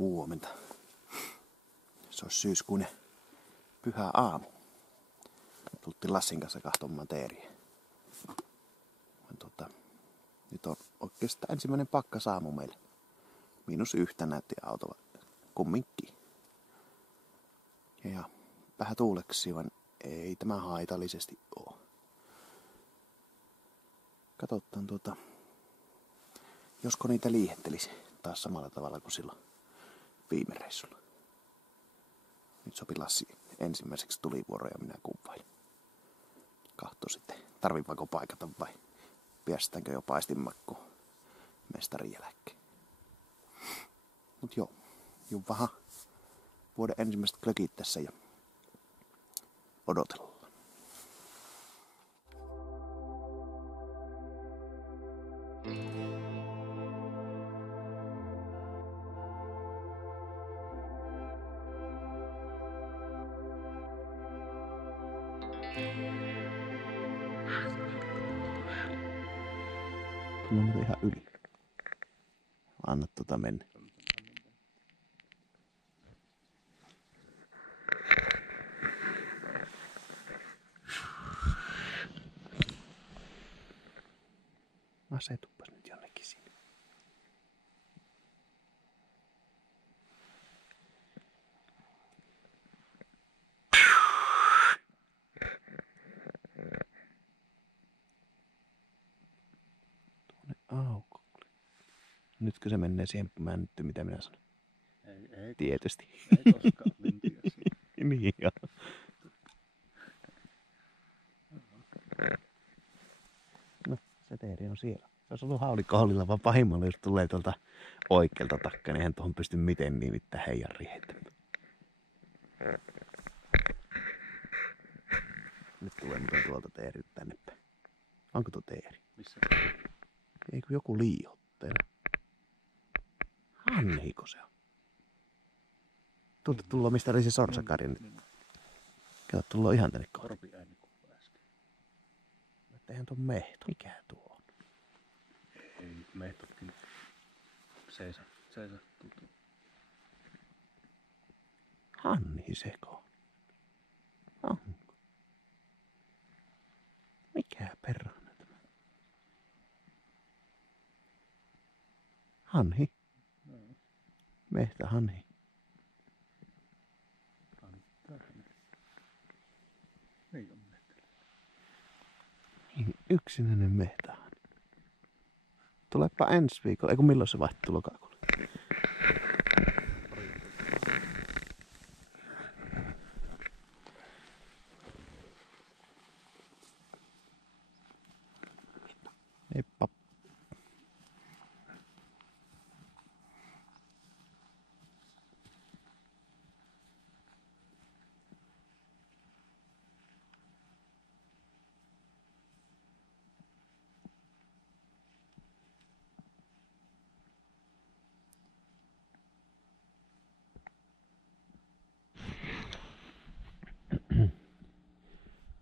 Huomenta. Se olisi syyskuinen pyhä aamu. Tultiin Lassin kanssa kahtomaan teeriä. Nyt on oikeastaan ensimmäinen pakkasaamu meillä. -1 näytti autolla kumminkin. Ja vähän tuuleksi, vaan ei tämä haitallisesti oo. Katsotaan josko niitä liihettelisi taas samalla tavalla kuin silloin viime reissulla. Nyt sopi Lassi ensimmäiseksi tulivuoro ja minä kuvailin. Kahto sitten, tarvivaanko paikata vai päästäänkö jo paistinmakku mestarin jälkeen. Mut joo, vähän vuoden ensimmäiset klökit tässä ja odotellaan. Kyllä on ihan yli. Anna mennä. Asetuppas nyt jonnekin sinne. Tuonne aukolle. Nytkö se menee siihen mänttyyn, mitä minä sanon? Ei. Tietysti. Ei koskaan mentyä siihen. Niin joo. No, se teeri on siellä. Se olisi ollut haulikkohollilla, vaan pahimmalla jos tulee tuolta oikealta takkaa, niin eihän tuohon pysty miten nimittäin heijan heittämään. Nyt tulee muuten tuolta teeri tänne päin. Onko tuo teeri? Missä? Ei kun joku liihotteena. Hanhiko se on? Tuolta tullaan mistä oli se sorsakari. Kato, tullaan ihan tänne kohtaan. Korpi ääni kuin äsken. Eihän tuo mehto. Mikä tuo on? Ei, mehtotkin. Seisa. Tutu. Hanhiseko. Onko? Mikä perhana tämä? Hanhi. Mehtähanhi. Ei on mehtä. Niin, yksinäinen mehtähanhi. Tulepa ensi viikolla. Eiku milloin se vaihtuu lokakuulle? Heippa.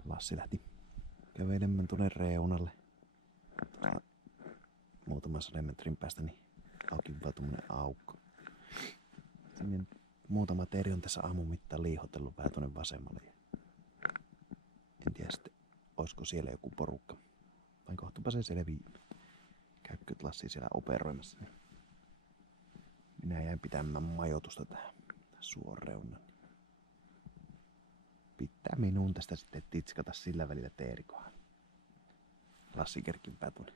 Lassi lähti kävelemään tuonne reunalle. Muutaman 100 metrin päästä niin auki vaan tuommoinen aukko. Sinne muutama teeri on tässä aamun mittaan liihotellut vähän tuonne vasemmalle. En tiedä sitten, olisiko siellä joku porukka. Vai kohtuupa se selviää. Käykö Lassi siellä operoimassa. Minä jäin pitämään majoitusta tähän suoreunan. Pitää minun tästä sitten titskata sillä välillä teerikohan. Lassi kerkimpää tuonne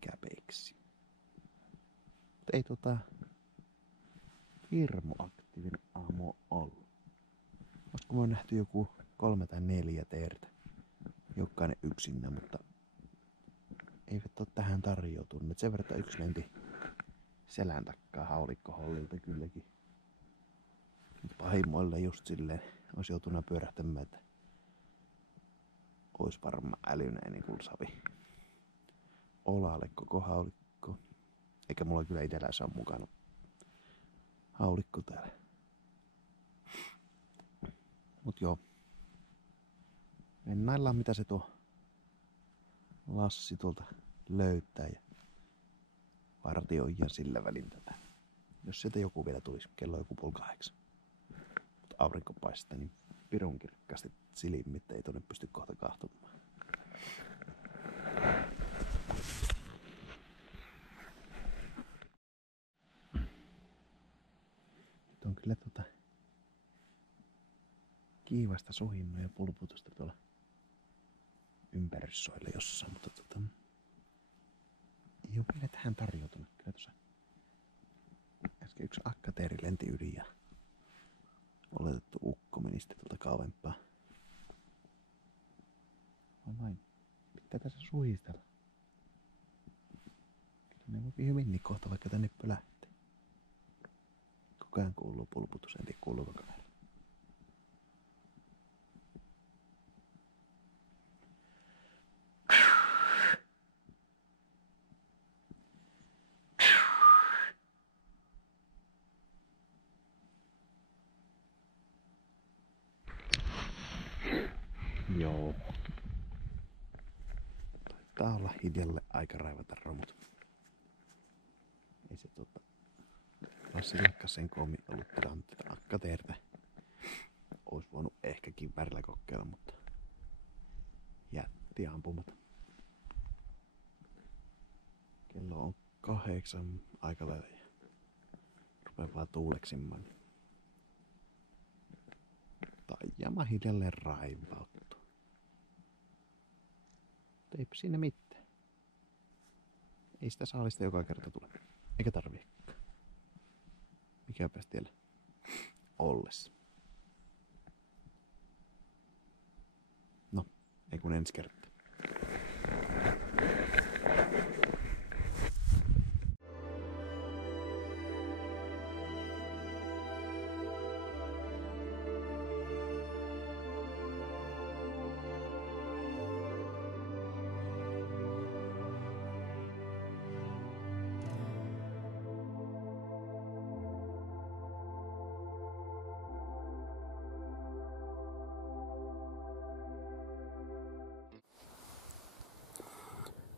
käpeiksi. Mutta ei hirmu aktiivinen aamu ollut. Olisiko me nähty joku 3 tai 4 teertä. Jokainen yksinä, mutta eivät ole tähän tarjoutuneet. Sen verran yksi lenti selän takkaa haulikkohollilta kylläkin. Pahimmoille just silleen olisi joutunut pyörähtämään, että olisi varmaan älynäinen kulsavi olalle koko haulikko. Eikä mulla kyllä itellä saa mukana haulikko täällä. Mut joo. Mennaillaan mitä se tuo Lassi tuolta löytää ja vartioidaan sillä välin tätä Jos sieltä joku vielä tulisi, kello on joku 7:30. Mutta aurinko paistaa niin pirun kirkkaasti silmit, ei tuonne pysty kohta kahtomaan. Nyt on kyllä kiivasta suhinnut ja pulputusta tuolla ympäryssoilla jossain, mutta ei ole vielä tähän tarjoutunut. Kyllä tuossa äsken yksi akkateeri lenti yli ja oletettu ukko meni sitten tuolta kauempaa. Vain, pitää tässä suhistella. Kyllä ne voi hyvinkin kohta vaikka tänne pölähtää. Koko ajan kuuluu pulputus, en tiedä kuuluuko kaveri. Joo. Taitaa olla hiljalle aika raivata romut. Ei se ole sillekään sen koomin ollut tilannut tätä akkateertä. Ois voinut ehkäkin värillä kokeilla, mutta jätti ampumatta. Kello on 8 aika lailla ja rupee vaan tuuleksimaan. Taijama hiljalleen raivautuu. Eipä siinä mitään. Ei sitä saalista joka kerta tule. Eikä tarviikaan. Mikäpäs tiellä ollessa. No, ei kun ensi kertaa.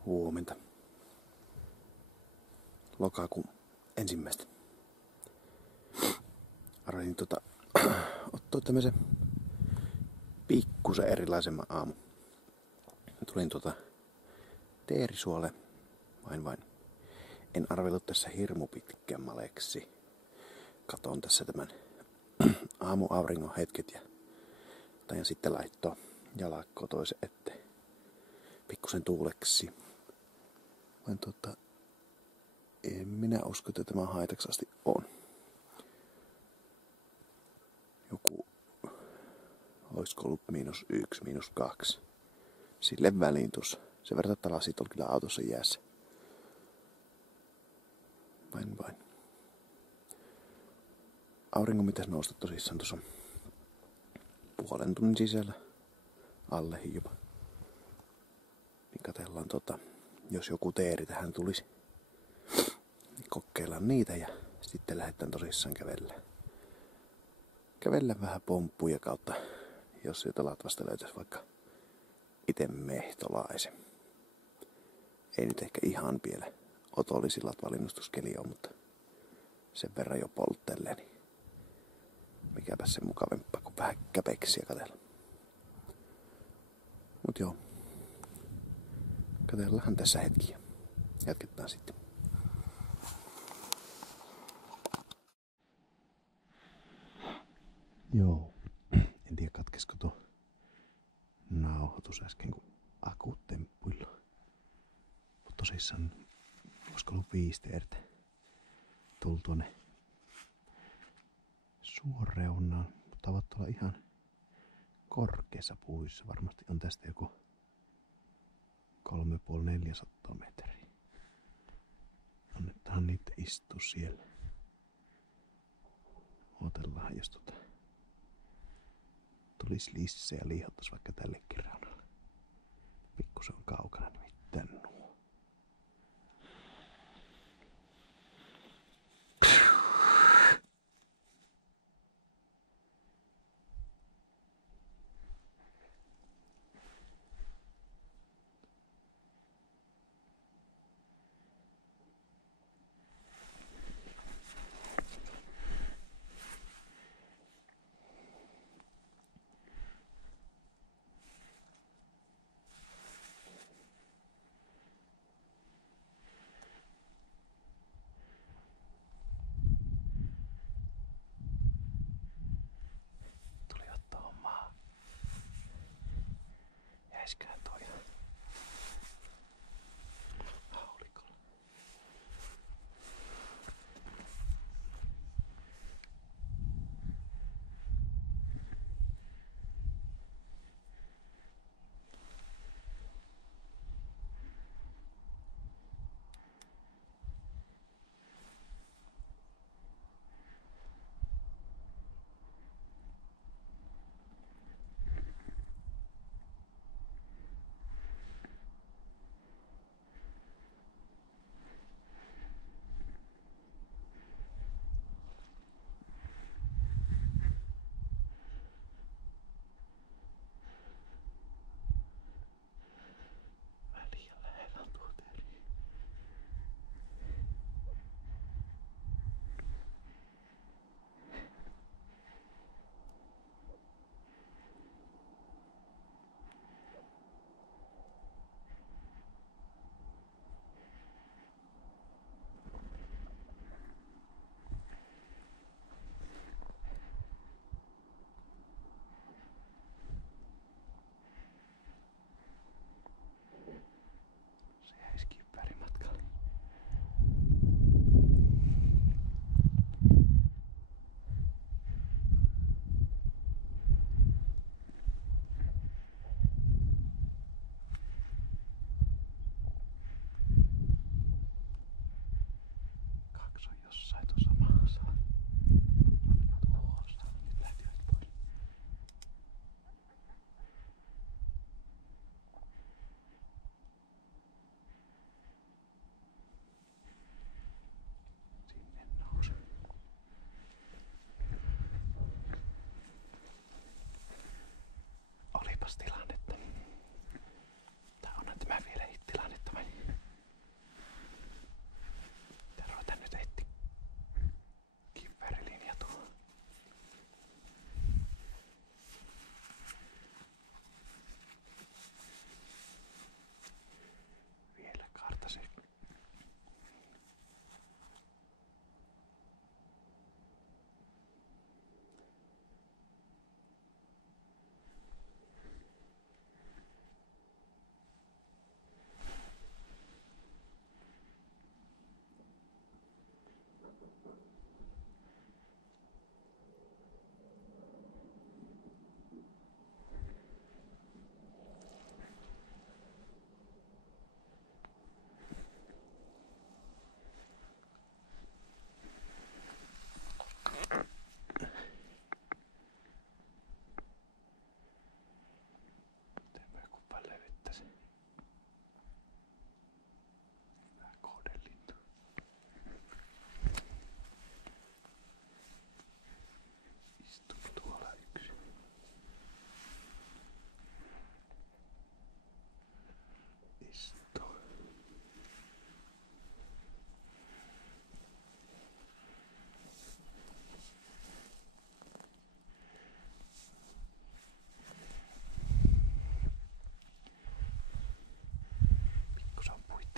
Huomenta. Lokakuun 1. Arvelin ottaa tämmösen pikkusen erilaisemman aamu. Tulin Teerisuolle vain. En arvellut tässä hirmu pitkän maleksi. Katon tässä tämän aamuauringon hetket ja taian sitten laittaa jalakko toisen eteen. Pikkusen tuuleksi. Vaan en minä usko, että tämä haitaksi asti on. Joku, olisiko ollut -1, -2. Sille väliin tuossa. Sen verran, että lasit on kyllä autossa jäässä. Vain. Auringon pitäisi nousta tosissaan tuossa 0,5 tunnin sisällä. Allehin jopa. Niin katsellaan jos joku teeri tähän tulisi. Niin kokeillaan niitä ja sitten lähdetään tosissaan kävellä vähän pomppuja kautta, jos sieltä Latvasta löytäisi vaikka ite mehtolaisen. Ei nyt ehkä ihan vielä otollisi latvalinnustuskeli on, mutta sen verran jo polttelee, niin mikäpä se mukavempaa kuin vähän käpeksiä katsella. Mut joo, katsellaanhan tässä hetki ja jatketaan sitten. Joo, en tiedä katkesko tuo nauhoitus äsken, kun akut temppuilla. Mutta tosissaan, olisiko ollut 5 teertä. Tullut tuonne suoreunaan, mutta ovat tuolla ihan korkeassa puissa. Varmasti on tästä joku 350-400 metriä. Annetaan niitä istua siellä. Otellaan, jos tulisi lisää ja liihottais vaikka tällekin reunalle. Pikkusen on kaukana nimittäin nuo.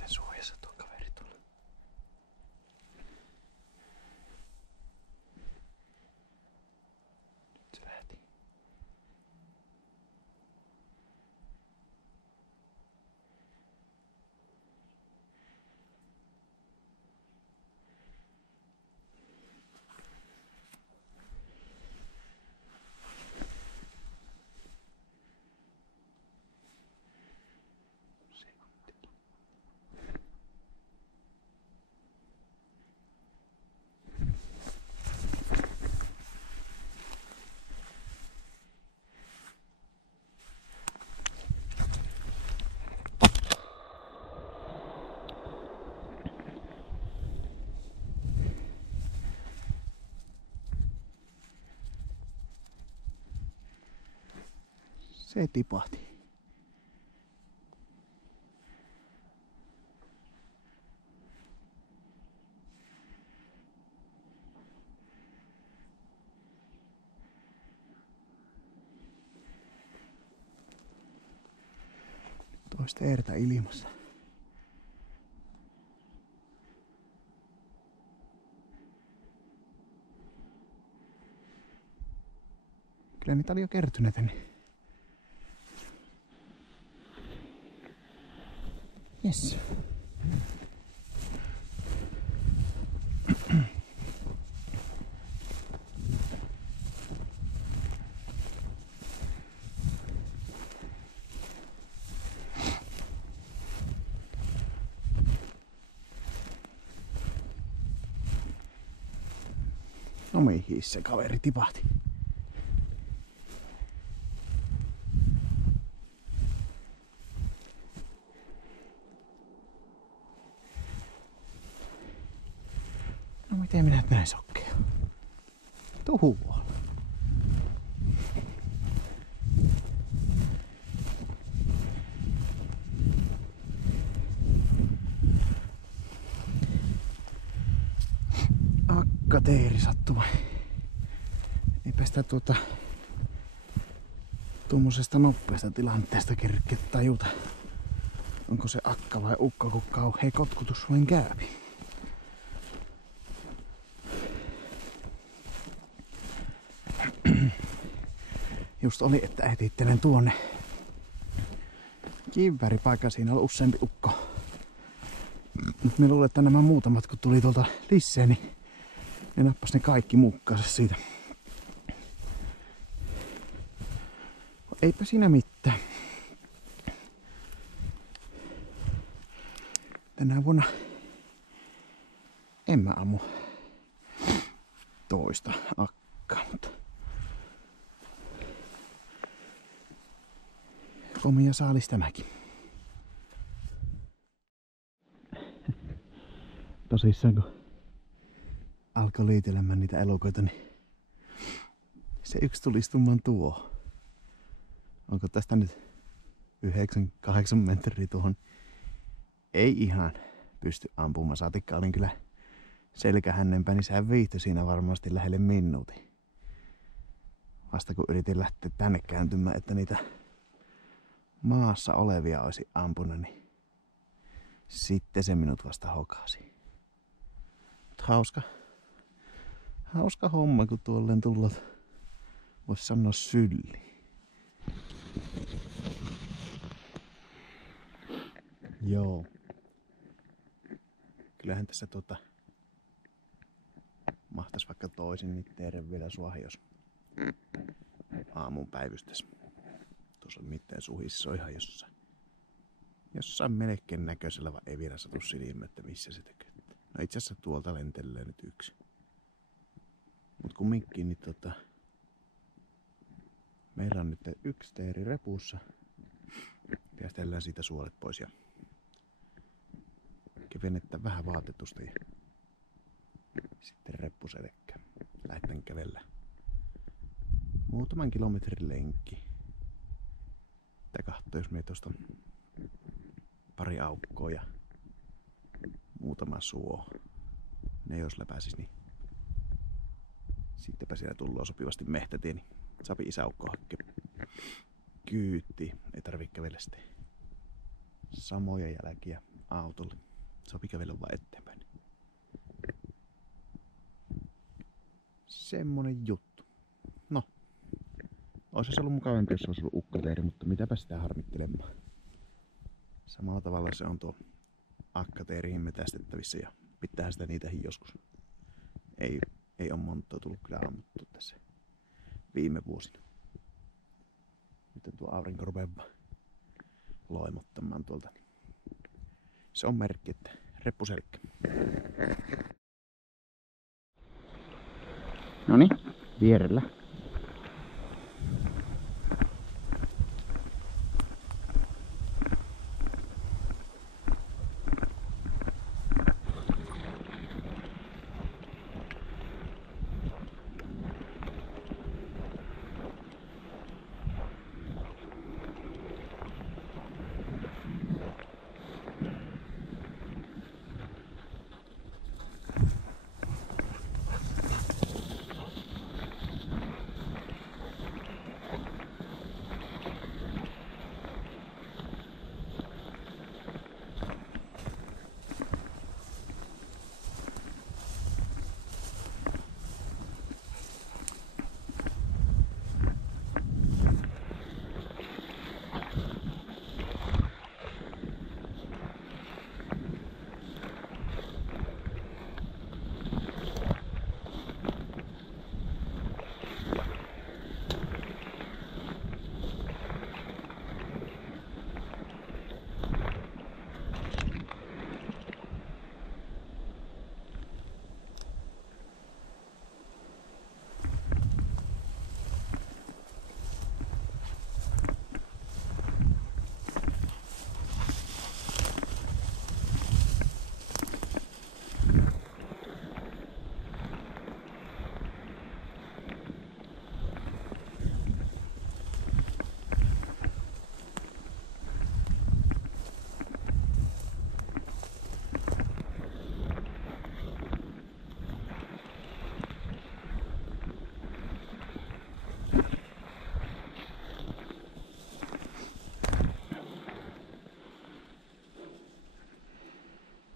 suojassa tuo kaveri tuolla. Nyt se lähti. Se tipahti. Toista ertä ilmassa. Kyllä niitä oli jo kertyneitä, niin yes. No mihin se kaveri tipahti? No miten minä näin sokkea? Tuhulla. Akkateeri sattuma. Eipä sitä tuommoisesta nopeasta tilanteesta kerkeä tajuta. Onko se akka vai ukka, kun kauhea kotkutus vain käypi. Just oli, että etittelen tuonne kivääripaikka. Siinä on useampi ukko. Mut mä luulen, että nämä muutamat kun tuli tuolta lisää, niin ne nappas ne kaikki muukkaansa siitä. Eipä siinä mitään. Tänä vuonna en mä ammu toista akkaa, mutta komia saalis tämäkin. Tosissaan kun alkoi liitelemään niitä elukoita, niin se yksi tuli istumaan tuo. Onko tästä nyt 9-8 metriä tuohon? Ei ihan pysty ampumaan. Saatikka olin kyllä selkähännenpä, niin sehän viihtyi siinä varmasti lähelle minuutin. Vasta kun yritin lähteä tänne kääntymään, että niitä maassa olevia olisi ampunut, niin sitten se minut vasta hokasi. Mut hauska homma, kun tuolleen tullut, vois sanoa sylli. Joo. Kyllähän tässä mahtais vaikka toisin niin tehdä vielä suohi, jos aamun päivystäs. Tuossa mitään suhissa on ihan jossain melkein näköisellä, vaan ei vielä satu silmä, että missä se tekee. No itse asiassa tuolta lentelee nyt yksi. Mut kumminkin, niin meillä on nyt yksi teeri repussa. Piästellään siitä suolet pois ja kevennetään vähän vaatetusta ja sitten reppu selkkään. Lähdetään kävellä muutaman kilometrin lenkki. Tää kahtoo, jos me tosta pari aukkoa ja muutama suo. Ne jos läpäisis, niin sittenpä siellä tullaan sopivasti mehtätie, niin saapi isäukko hakkea kyytti. Ei tarvii kävellä sitten samoja jälkiä autolle. Sopi kävellä vaan eteenpäin. Semmonen juttu. No. Ois se ollut mukavampi, jos olisi ollut ukkoteeri, mutta mitäpä sitä harmittelemaan. Samalla tavalla se on tuo akkateeriin metästettävissä ja pitäähän sitä niitäkin joskus. Ei ole monta tullut kyllä ammuttua tässä viime vuosina. Nyt tuo aurinko rupeaa loimottamaan tuolta. Se on merkki, että reppuselkkä. Noniin, vierellä.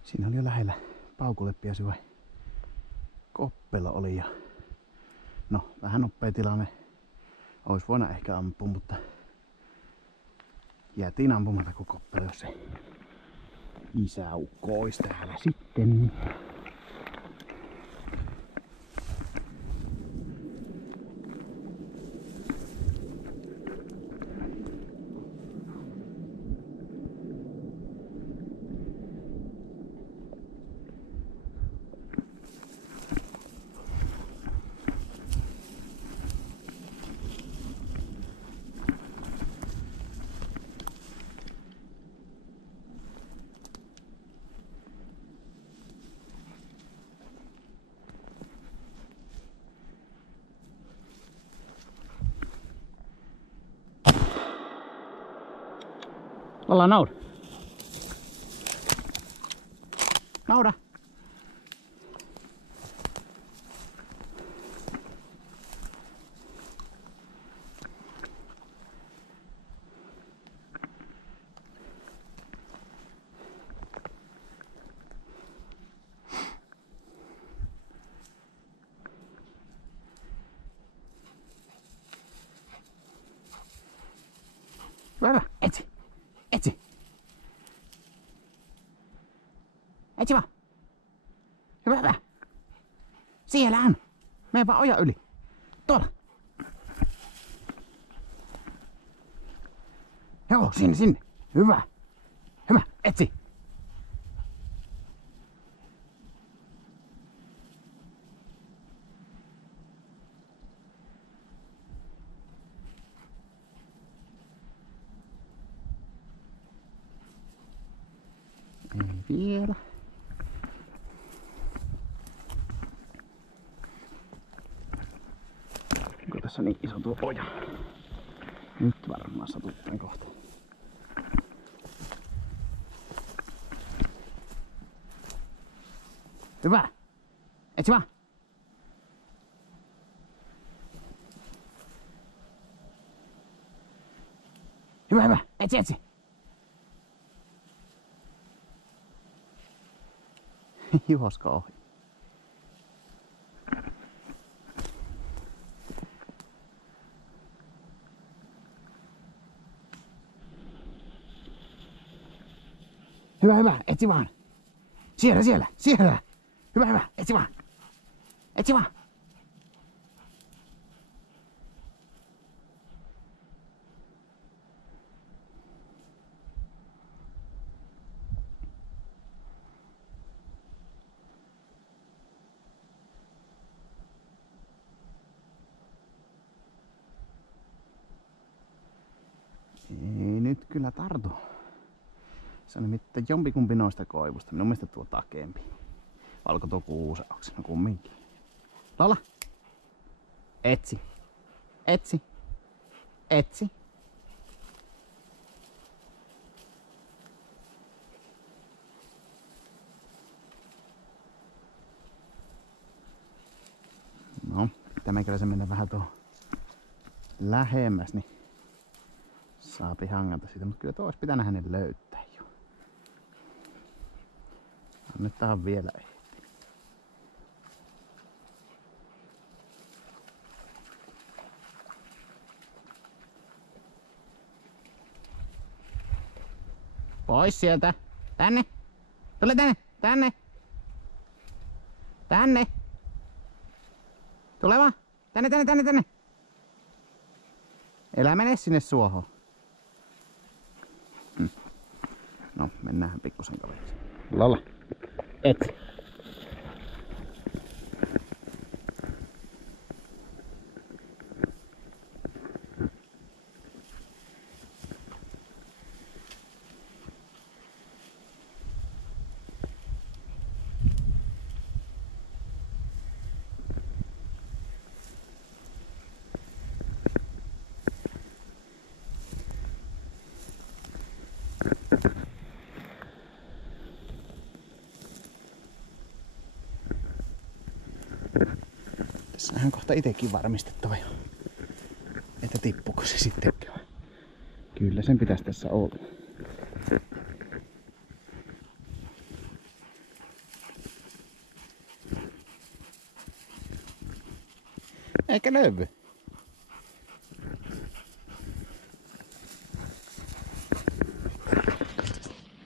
Siinä oli jo lähellä Paukuleppiäsi vai Koppelo oli ja no vähän nopea tilanne. Ois voinut ehkä ampua, mutta jäätiin ampumatta kun Koppelo, jos se isäukko ois täällä sitten. Ollaan nauda. Nauda. Hyvä, etsi. Etsi. Etsi vaan. Hyvä, hyvä. Siellä on. Mene vaan ojan yli. Tuolla. Joo, sinne, sinne. Hyvä. Hyvä, etsi. Ei vielä. Onko tässä niin iso tuo oja? Nyt varmaan satuttaan kohta. Hyvä! Etsi vaan! Hyvä, hyvä! Etsi, etsi! Juosko ohi? Hyvä, hyvä, etsi vaan. Siellä. Hyvä, etsi vaan. Etsi vaan. Ei nyt kyllä tartu. Se on nimittäin jompikumpi noista koivusta. Minun mielestä tuo takempi. Valko tuo kuuseoksi? No kumminkin. Lola! Etsi. No, tämäkin mennä vähän tuohon lähemmäs, niin saapi hangata siitä, mutta kyllä tuo olisi pitänyt hänen löytää jo. Annetaan vielä ehti. Pois sieltä! Tänne! Tule tänne! Tule vaan! Tänne! Elä mene sinne suohon. No, mennään pikkusen kaveriksi. Lola. Et. Tässähän kohta itekin varmistettava jo, että tippuuko se sittenkään. Kyllä sen pitäisi tässä olla. Eikä löydy.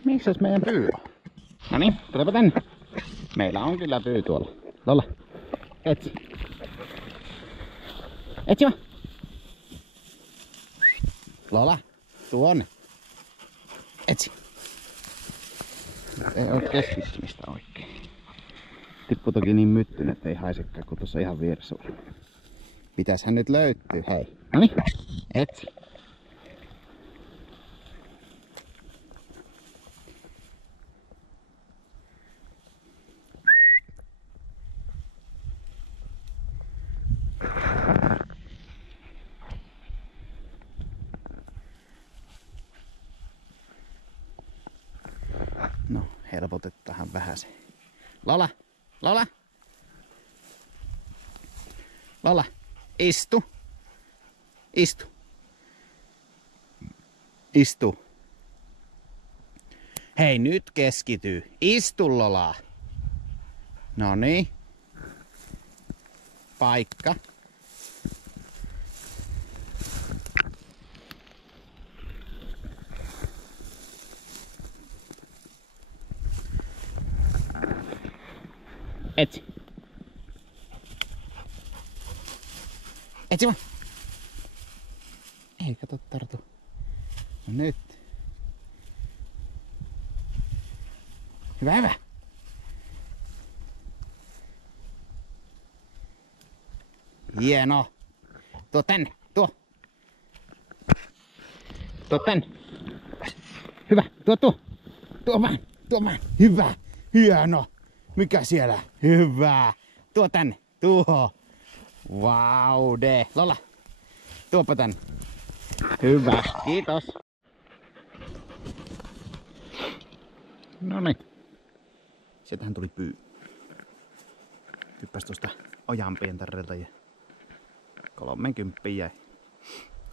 Missäs meidän pyy on? Noniin, tulepa tänne. Meillä on kyllä pyy tuolla. Lola, etsi. Etsi vaan. Lola, tuonne. Etsi. Ei oo keskittymistä oikein. Tippu toki niin myttynyt, ettei haisekaan, kun tuossa ihan vieressä on. Pitäishän nyt löytyy, hei. Noniin, etsi. No, helpotetaan vähän se. Lola! Istu! Hei, nyt keskity. Istu, Lola. Noniin. Paikka. Etsi. Etsi vaan. Ei, kato, tartu. No nyt. Hyvä. Hieno. Tuo tänne, tuo. Tuo tänne. Hyvä, tuo vaan. Hyvä, hieno. Mikä siellä? Hyvä. Tuo tänne, tuo. Vaude. Lola, tuopa tänne. Hyvä, kiitos. Noniin. Sieltähän tuli pyy. Hyppäs tuosta ojan pientarrelta ja 30 jäi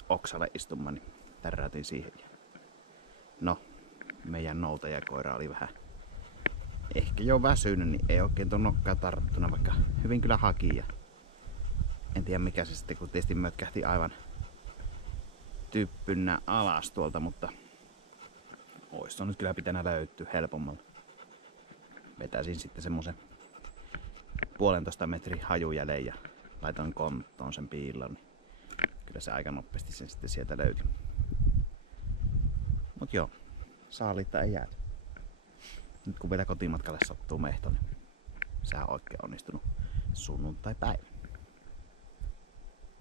oksalle istumaan, niin tärrätin siihen. No, meidän noutajakoira oli vähän ehkä jo väsynyt, niin ei oikein tuon nokkaa tarttuna, vaikka hyvin kyllä haki. Ja en tiedä mikä se sitten, kun tietysti mötkähti aivan typpynnä alas tuolta, mutta ois on nyt kyllä pitänyt löytyä helpommalla. Vetäisin sitten semmosen 1,5 metrin hajujäljen ja laitoin konttoon sen piilon, niin kyllä se aika nopeasti sen sitten sieltä löytyi. Mut joo, saalitta ei jääty. Nyt kun vielä kotimatkalle sattuu mehto, niin sehän on oikein onnistunut sunnuntai-päivä.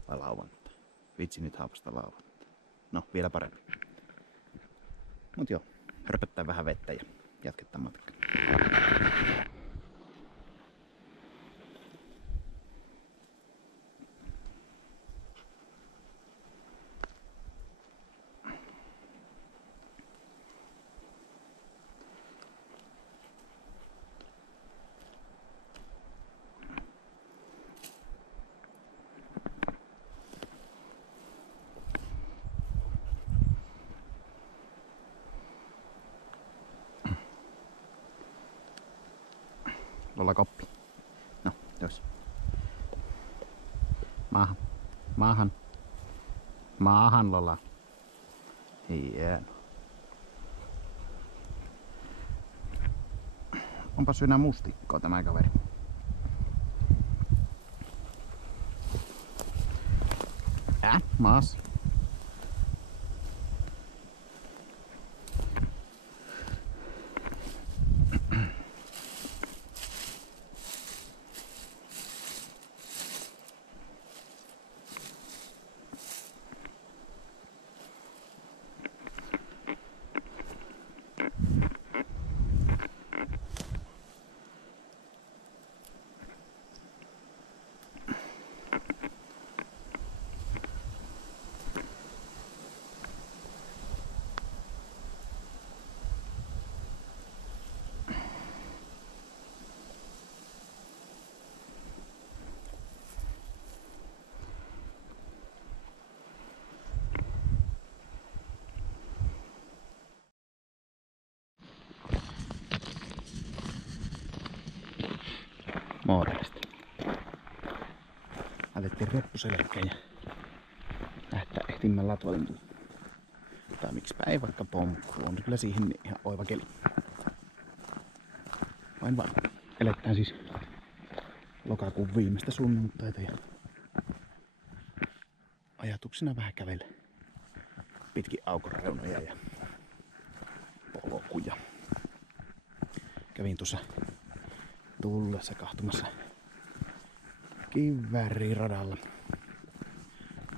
Vai lauantai. Vitsi nyt haapasta lauantai. No, vielä parempi. Mut joo, hörpöttää vähän vettä ja jatketaan matkaa. Lola koppi. No, jos. Maahan. Maahan. Maahan, Lola. Hieno. Onpa synä mustikkoa tämä kaveri. Maas. Moorellista. Alettiin reppuselkkeen ja lähtää ehtimään latvalintuja. Tai miksipä ei vaikka ponkku. On kyllä siihen ihan oiva keli. Vain vaan. Eletään siis lokakuun viimeistä sunnuntaita ja ajatuksena vähän kävellä pitkin aukon reunoja ja polkuja. Kävin tuossa tullessa kahtumassa kivääriradalla.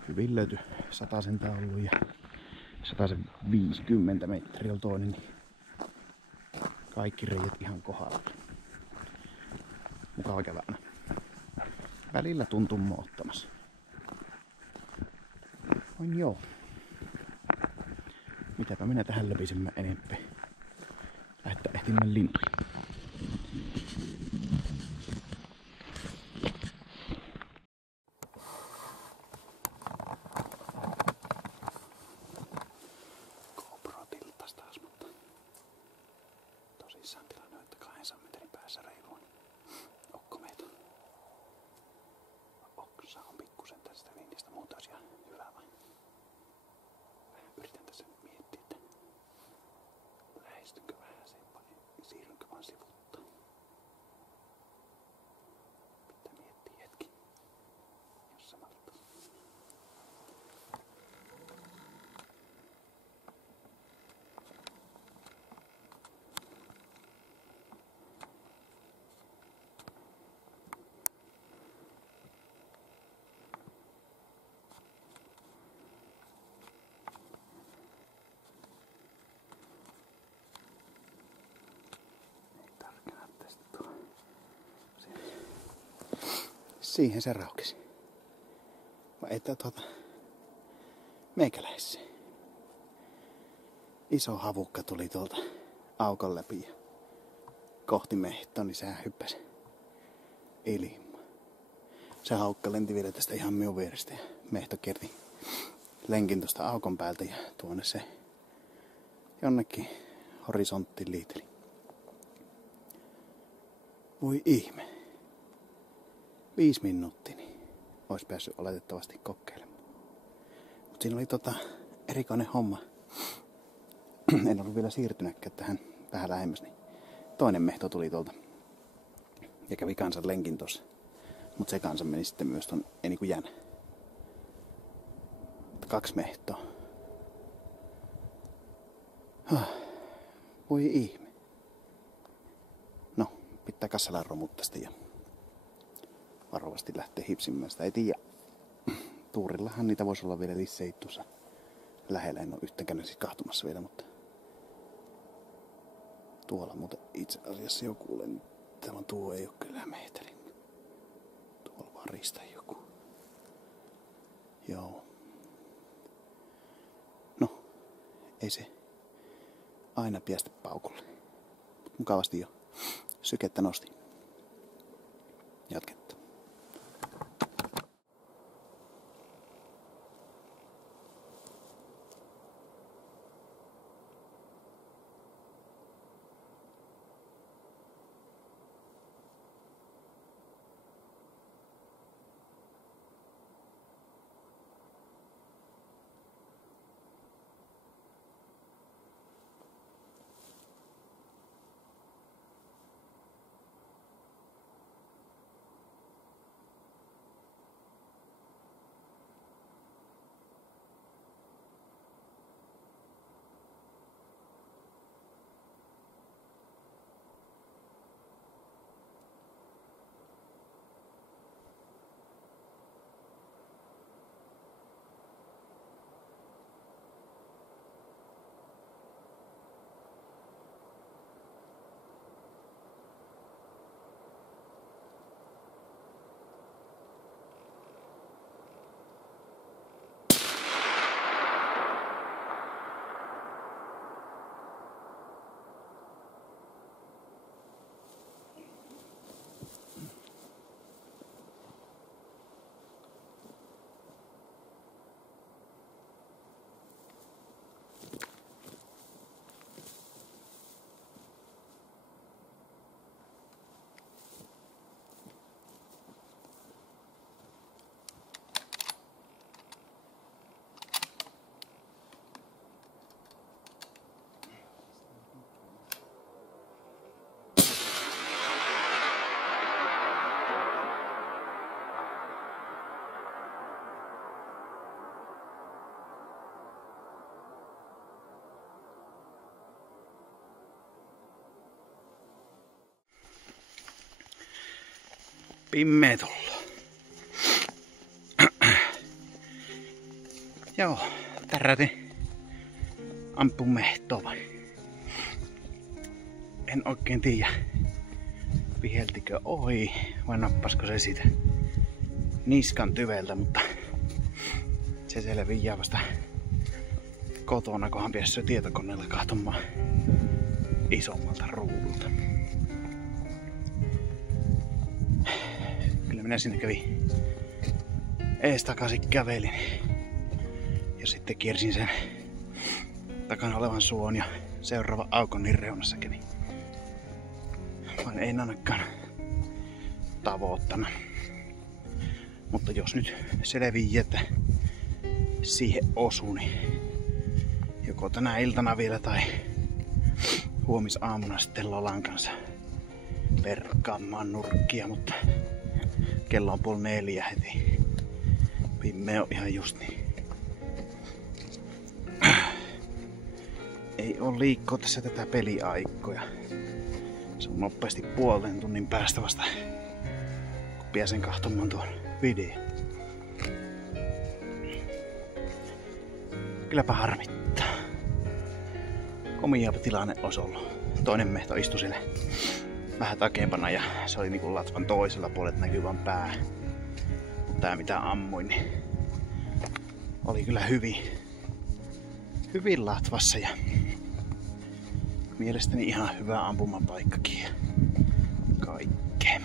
Hyvin löytyi 100 ollut ja 150 metriä oli toinen, niin kaikki reijät ihan kohdalla. Mukava kävänä. Välillä tuntuu moottamassa. Vain joo. Mitäpä minä tähän löpisemmän enempää. Lähdetään ehtimään lintuja. Tosissaan tilanne, että 200 metrin päässä reiluun okkomeita. Oksa on pikkusen tästä linjasta, muuta olisi ihan hyvä vain. Yritän tässä nyt miettiä, että lähestynkö vähän sen vai siirrynkö vaan sivuttaa. Pitää miettiä hetki, jos se malttaa. Siihen se raukesi. Vai että meikäläisessä. Iso havukka tuli tuolta aukon läpi ja kohti mehtoa, niin sehän hyppäsi ilmaan. Se haukka lenti vielä tästä ihan minun vierestä ja mehto kerti lenkin tuosta aukon päältä ja tuonne se jonnekin horisonttiin liiteli. Voi ihme. 5 minuuttia, niin ois päässyt oletettavasti kokeilemaan. Mut siinä oli erikoinen homma. En ollut vielä siirtynytkään tähän vähän lähemmäs, niin toinen mehto tuli tuolta. Ja kävi kansan lenkin tossa. Mut se kansa meni sitten myös ton jän. 2 mehtoa. Voi ihme. No, pitää kassalaan romuttaa ja varovasti lähtee hipsimään sitä. Ei tiedä. Tuurillahan niitä voisi olla vielä lisää tuossa lähellä. En ole yhtäkään siis kahtumassa vielä, mutta tuolla muuten itse asiassa joku lentävä. Tuo ei ole kyllä mehteli. Tuolla vaan ristä joku. Joo. No, ei se aina piästä paukulle. Mukavasti jo sykettä nosti. Jatketaan. Pimmeä tullut. Joo, tärätin ampun mehtoa vai? En oikein tiedä, viheltikö ohi vai nappasko se siitä niskan tyveltä, mutta se selviää vasta kotona, kunhan päässyt tietokoneella katsomaan isommalta ruudulta. Kyllä minä sinne kävin ees takaisin kävelin ja sitten kiersin sen takana olevan suon ja seuraava aukonnin reunassa kävin. Vaan en ainakaan tavoittana. Mutta jos nyt selviää, että siihen osuu, niin joko tänä iltana vielä tai huomisaamuna sitten Lolan kanssa perkkaamaan nurkkia, mutta kello on 3:30 heti. Pimeä on ihan just niin. Ei oo liikkua tässä tätä peliaikkoja. Se on nopeasti 1,5 tunnin päästä vasta, kun pääsen kahtomaan tuon videon. Kylläpä harmittaa. Komia tilanne olisi ollut. Toinen mehto istui siellä vähän takempana ja se oli niinku latvan toisella puolella, näkyy vaan pää. Mutta tää mitä ammuin, niin oli kyllä hyvin latvassa ja mielestäni ihan hyvä ampumapaikkakin ja kaikkea.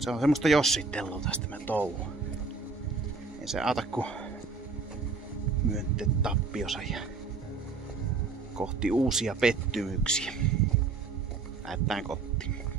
Se on semmoista jossittelua tästä mä touhu. Ei se auta kun myönteet tappiosa ja kohti uusia pettymyksiä. Lähdetään kotiin.